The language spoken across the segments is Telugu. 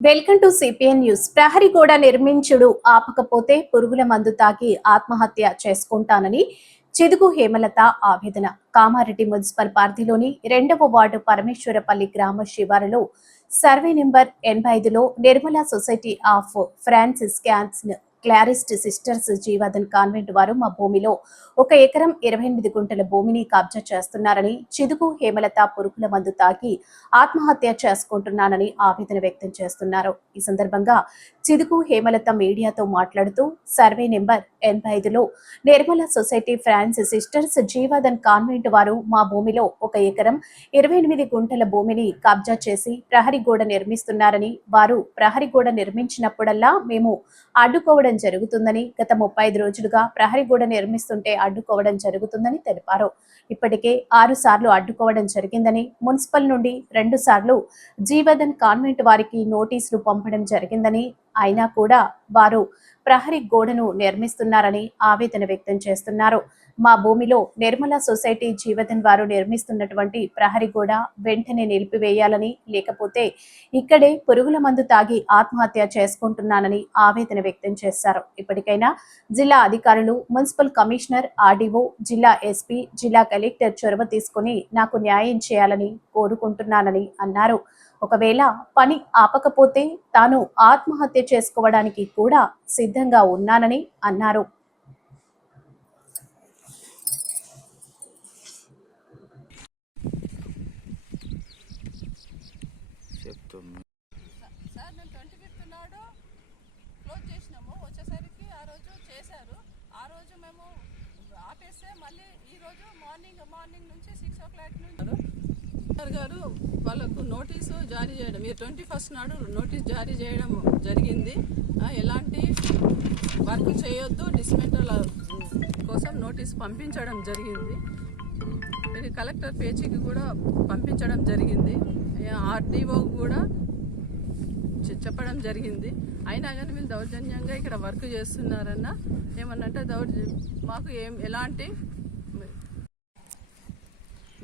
Welcome to CPN news. ప్రహరి గోడ నిర్మించుడు ఆపకపోతే పురుగుల మందు తాగి ఆత్మహత్య చేసుకుంటానని చిదుగు హేమలత ఆవేదన. కామారెడ్డి మున్సిపల్ పరిధిలోని రెండవ వార్డు పరమేశ్వరపల్లి గ్రామ శివారులో సర్వే నెంబర్ ఎనభై ఐదులో Nirmala society of Franciscan Clarist sisters Jeevadan convent వారు మా భూమిలో ఒక ఎకరం ఇరవై ఎనిమిది గుంటల భూమిని కబ్జా చేస్తున్నారని చిదుగు హేమలత పురుగుల మందు తాగి ఆత్మహత్య చేసుకుంటున్నానని ఆవేదన వ్యక్తం చేస్తున్నారు. ఈ సందర్భంగా చిదుకు హేమలత మీడియాతో మాట్లాడుతూ సర్వే నెంబర్ ఎనభై ఐదులో Nirmala society France sisters Jeevadan convent వారు మా భూమిలో ఒక ఎకరం ఇరవై ఎనిమిది గుంటల భూమిని కబ్జా చేసి ప్రహరీ గోడ నిర్మిస్తున్నారని వారు ప్రహరీ గోడ నిర్మించినప్పుడల్లా మేము అడ్డుకోవడం జరుగుతుందని గత ముప్పై ఐదు రోజులుగా ప్రహరీ గోడ నిర్మిస్తుంటే అడ్డుకోవడం జరుగుతుందని తెలిపారు. ఇప్పటికే ఆరు సార్లు అడ్డుకోవడం జరిగిందని మున్సిపల్ నుండి రెండు సార్లు జీవదన్ కాన్వెంట్ వారికి నోటీసులు పంపడం జరిగిందని అయినా కూడా వారు ప్రహరీ గోడను నిర్మిస్తున్నారని ఆవేదన వ్యక్తం చేస్తున్నారు. మా భూమిలో నిర్మల సొసైటీ జీవతన్ వారు నిర్మిస్తున్నటువంటి ప్రహరీ గోడ వెంటనే నిలిపివేయాలని లేకపోతే ఇక్కడే పురుగుల మందు తాగి ఆత్మహత్య చేసుకుంటున్నానని ఆవేదన వ్యక్తం చేశారు. ఇప్పటికైనా జిల్లా అధికారులు మున్సిపల్ కమిషనర్ ఆర్డీఓ జిల్లా ఎస్పీ జిల్లా కలెక్టర్ చొరవ తీసుకుని నాకు న్యాయం చేయాలని కోరుకుంటున్నానని అన్నారు. ఒకవేళ పని ఆపకపోతే తాను ఆత్మహత్య చేసుకోవడానికి కూడా సిద్ధంగా ఉన్నానని అన్నారు. చెప్తున్నా సార్ చేసినాము వచ్చేసరికి ఆ రోజు చేశారు ఆ రోజు మేము ఆపేస్తే మళ్ళీ ఈరోజు మార్నింగ్ మార్నింగ్ నుంచి సిక్స్ ఓ క్లాక్ నుంచి సార్ గారు వాళ్ళకు నోటీసు జారీ చేయడం మీరు ట్వంటీ ఫస్ట్ నాడు నోటీస్ జారీ చేయడం జరిగింది. ఎలాంటి వర్క్ చేయొద్దు డిస్మెంటల్ కోసం నోటీస్ పంపించడం జరిగింది. ఇది కలెక్టర్ పేజీకి కూడా పంపించడం జరిగింది. ఆర్డీఓ కూడా చెప్పడం జరిగింది. అయినా కానీ వీళ్ళు దౌర్జన్యంగా ఇక్కడ వర్క్ చేస్తున్నారన్న ఏమన్నంటే దౌర్జ మాకు ఏం ఎలాంటి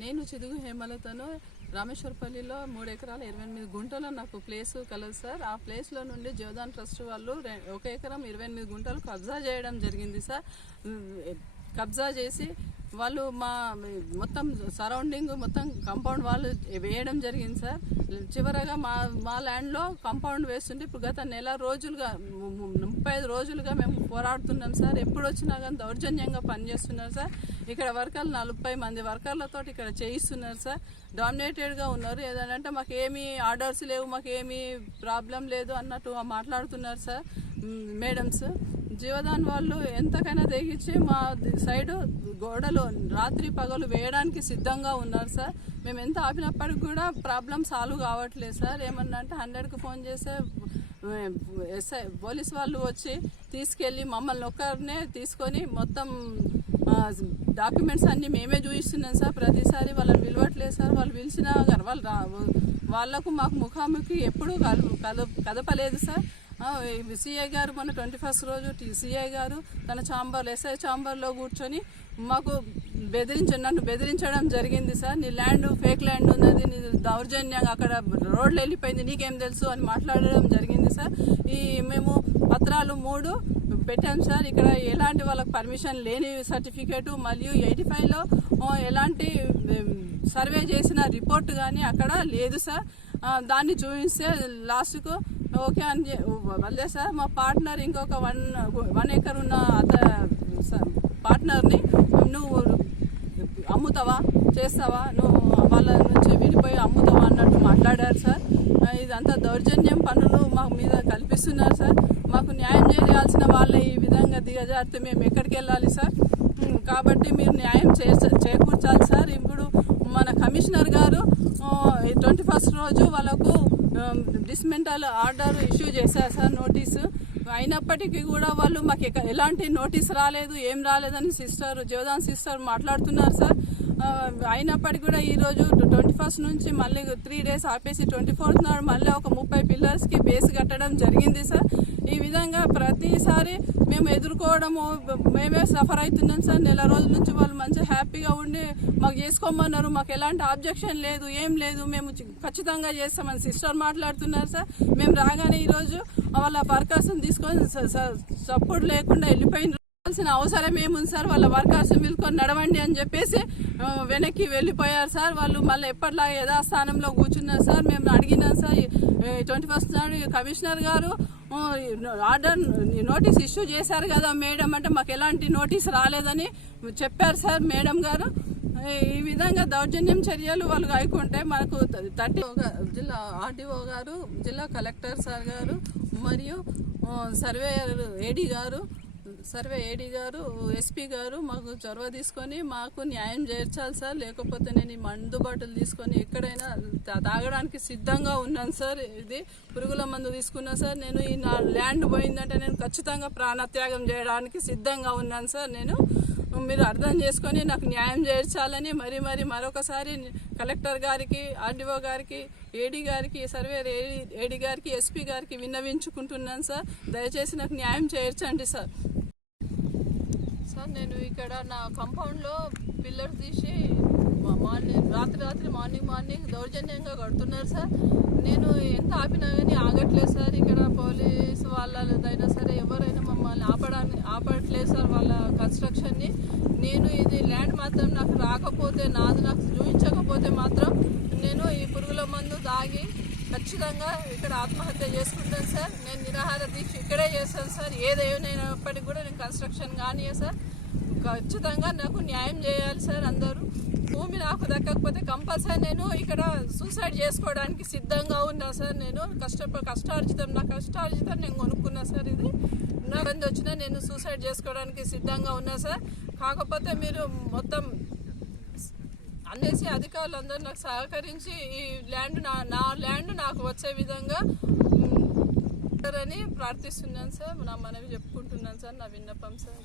నేను చిదుగు హేమలతను రామేశ్వరపల్లిలో మూడు ఎకరాల ఇరవై ఎనిమిది గుంటలు నాకు ప్లేస్ కలదు సార్. ఆ ప్లేస్లో నుండి జోదాన్ ట్రస్ట్ వాళ్ళు ఒక ఎకరం ఇరవై ఎనిమిది గుంటలు కబ్జా చేయడం జరిగింది సార్. కబ్జా చేసి వాళ్ళు మా మొత్తం సరౌండింగ్ మొత్తం కాంపౌండ్ వాళ్ళు వేయడం జరిగింది సార్. చివరగా మా మా ల్యాండ్లో కంపౌండ్ వేస్తుంటే ఇప్పుడు గత నెల రోజులుగా ముప్పై ఐదు రోజులుగా మేము పోరాడుతున్నాం సార్. ఎప్పుడు వచ్చినా కానీ దౌర్జన్యంగా పనిచేస్తున్నారు సార్. ఇక్కడ వర్కర్లు నలభై మంది వర్కర్లతో ఇక్కడ చేయిస్తున్నారు సార్. డామినేటెడ్గా ఉన్నారు. ఏదంటే మాకు ఏమీ ఆర్డర్స్ లేవు మాకు ఏమీ ప్రాబ్లం లేదు అన్నట్టు మాట్లాడుతున్నారు సార్ మేడమ్స్. జీవదాన్ వాళ్ళు ఎంతకైనా తెగించి మా సైడ్ గోడలు రాత్రి పగలు వేయడానికి సిద్ధంగా ఉన్నారు సార్. మేము ఎంత ఆపినప్పటికి కూడా ప్రాబ్లం సాల్వ్ కావట్లేదు సార్. ఏమన్నా అంటే హండ్రెడ్కి ఫోన్ చేస్తే ఎస్ఐ పోలీస్ వాళ్ళు వచ్చి తీసుకెళ్ళి మమ్మల్ని ఒక్కరినే తీసుకొని మొత్తం డాక్యుమెంట్స్ అన్నీ మేమే చూపిస్తున్నాం సార్. ప్రతిసారి వాళ్ళని పిలవట్లేదు సార్. వాళ్ళు పిలిచినా వాళ్ళు రా వాళ్ళకు మాకు ముఖాముఖి ఎప్పుడూ కల కద కదపలేదు సార్. సిఐ గారు మొన్న ట్వంటీ ఫస్ట్ రోజు సిఐ గారు తన ఛాంబర్ ఎస్ఐ ఛాంబర్లో కూర్చొని మాకు బెదిరించ నన్ను బెదిరించడం జరిగింది సార్. నీ ల్యాండ్ ఫేక్ ల్యాండ్ ఉన్నది నీ దౌర్జన్యంగా అక్కడ రోడ్లు వెళ్ళిపోయింది నీకేం తెలుసు అని మాట్లాడడం జరిగింది సార్. ఈ మేము పత్రాలు మూడు పెట్టాం సార్. ఇక్కడ ఎలాంటి వాళ్ళకి పర్మిషన్ లేని సర్టిఫికేటు మరియు ఎయిటీ ఫైవ్లో ఎలాంటి సర్వే చేసిన రిపోర్ట్ కానీ అక్కడ లేదు సార్. దాన్ని చూపిస్తే లాస్ట్కు ఓకే అని చె- వదిలే సార్ మా పార్ట్నర్ ఇంకొక వన్ వన్ ఏకర్ ఉన్న అత పార్ట్నర్ని నువ్వు అమ్ముతావా? చేస్తావా? నువ్వు వాళ్ళ నుంచి విడిపోయి అమ్ముతావా అన్నట్టు మాట్లాడారు సార్. ఇదంతా దౌర్జన్యం పనులు మా మీద కల్పిస్తున్నారు సార్. మాకు న్యాయం చేయాల్సిన వాళ్ళే ఈ విధంగా దిగజారితే మేము ఎక్కడికి వెళ్ళాలి సార్? కాబట్టి మీరు న్యాయం చే చేకూర్చాలి సార్. ఇప్పుడు మన కమిషనర్ గారు ట్వంటీ ఫస్ట్ రోజు వాళ్ళకు డిస్మెంటల్ ఆర్డర్ ఇష్యూ చేశారు సార్ నోటీసు అయినప్పటికీ కూడా వాళ్ళు మాకు ఎలాంటి నోటీస్ రాలేదు ఏం రాలేదని సిస్టర్ జోదాన్ సిస్టర్ మాట్లాడుతున్నారు సార్. Uh, అయినప్పటికీ కూడా ఈరోజు ట్వంటీ ఫస్ట్ నుంచి మళ్ళీ త్రీ డేస్ ఆపేసి ట్వంటీ ఫోర్త్ నాడు మళ్ళీ ఒక ముప్పై పిల్లర్స్కి బేస్ కట్టడం జరిగింది సార్. ఈ విధంగా ప్రతిసారి మేము ఎదుర్కోవడము మేమే సఫర్ అవుతున్నాం సార్. నెల రోజుల నుంచి వాళ్ళు మంచిగా ఉండే మాకు చేసుకోమన్నారు మాకు ఎలాంటి ఆబ్జెక్షన్ లేదు ఏం లేదు మేము ఖచ్చితంగా చేస్తామని సిస్టర్ మాట్లాడుతున్నారు సార్. మేము రాగానే ఈరోజు వాళ్ళ వర్కర్స్ తీసుకొని స- సపోర్ట్ లేకుండా వెళ్ళిపోయిన రావాల్సిన అవసరం ఏముంది సార్? వాళ్ళ వర్కర్స్ పిలుకొని నడవండి అని చెప్పేసి వెనక్కి వెళ్ళిపోయారు సార్. వాళ్ళు మళ్ళీ ఎప్పటిలాగా యథాస్థానంలో కూర్చున్నారు సార్. మేము అడిగినాం సార్ ట్వంటీ ఫస్ట్ నాడు కమిషనర్ గారు ఆర్డర్ నోటీస్ ఇష్యూ చేశారు కదా మేడం అంటే మాకు ఎలాంటి నోటీస్ రాలేదని చెప్పారు సార్ మేడం గారు. ఈ విధంగా దౌర్జన్యం చర్యలు వాళ్ళు కాయకుంటే మనకు థర్టీ జిల్లా ఆర్డీఓ గారు జిల్లా కలెక్టర్ సార్ గారు మరియు సర్వేయర్ ఏడీ గారు సర్వే ఏడీ గారు ఎస్పీ గారు మాకు చొరవ తీసుకొని మాకు న్యాయం చేర్చాలి సార్. లేకపోతే నేను ఈ మందు బాటిల్ తీసుకొని ఎక్కడైనా తాగడానికి సిద్ధంగా ఉన్నాను సార్. ఇది పురుగుల మందు తీసుకున్నా సార్. నేను ఈ నా ల్యాండ్ పోయిందంటే నేను ఖచ్చితంగా ప్రాణత్యాగం చేయడానికి సిద్ధంగా ఉన్నాను సార్. నేను మీరు అర్థం చేసుకొని నాకు న్యాయం చేర్చాలని మరి మరి మరొకసారి కలెక్టర్ గారికి ఆర్డీఓ గారికి ఏడీ గారికి సర్వే ఏడీ గారికి ఎస్పీ గారికి విన్నవించుకుంటున్నాను సార్. దయచేసి నాకు న్యాయం చేర్చండి సార్. సార్ నేను ఇక్కడ నా కంపౌండ్లో పిల్లర్ తీసి మార్నింగ్ రాత్రి రాత్రి మార్నింగ్ మార్నింగ్ దౌర్జన్యంగా కడుతున్నారు సార్. నేను ఎంత ఆపినా కానీ ఆగట్లేదు సార్. ఇక్కడ పోలీస్ వాళ్ళదైనా సరే ఎవరైనా మమ్మల్ని ఆపడానికి ఆపట్లేదు సార్ వాళ్ళ కన్స్ట్రక్షన్ని నేను ఇది ల్యాండ్ మాత్రం నాకు రాకపోతే నాది నాకు చూపించకపోతే మాత్రం నేను ఈ పురుగుల మందు తాగి ఖచ్చితంగా ఇక్కడ ఆత్మహత్య చేసుకుంటాను సార్. నేను నిరాహార దీక్ష ఇక్కడే చేస్తాను సార్. ఏదేమైనప్పటికీ కూడా నేను కన్స్ట్రక్షన్ కానీ సార్. ఖచ్చితంగా నాకు న్యాయం చేయాలి సార్ అందరూ. భూమి నాకు దక్కకపోతే కంపల్సరీ నేను ఇక్కడ సూసైడ్ చేసుకోవడానికి సిద్ధంగా ఉన్నా సార్ నేను. కష్ట కష్టార్జితం నా కష్టార్జితం నేను కొనుక్కున్నా సార్ ఇది. నా బంది వచ్చినా నేను సూసైడ్ చేసుకోవడానికి సిద్ధంగా ఉన్నా సార్. కాకపోతే మీరు మొత్తం అనేసి అధికారులందరూ నాకు సహకరించి ఈ ల్యాండ్ నా నా ల్యాండ్ నాకు వచ్చే విధంగా అని ప్రార్థిస్తున్నాను సార్. నా మనవి చెప్పుకుంటున్నాను సార్. నా విన్నపం సార్.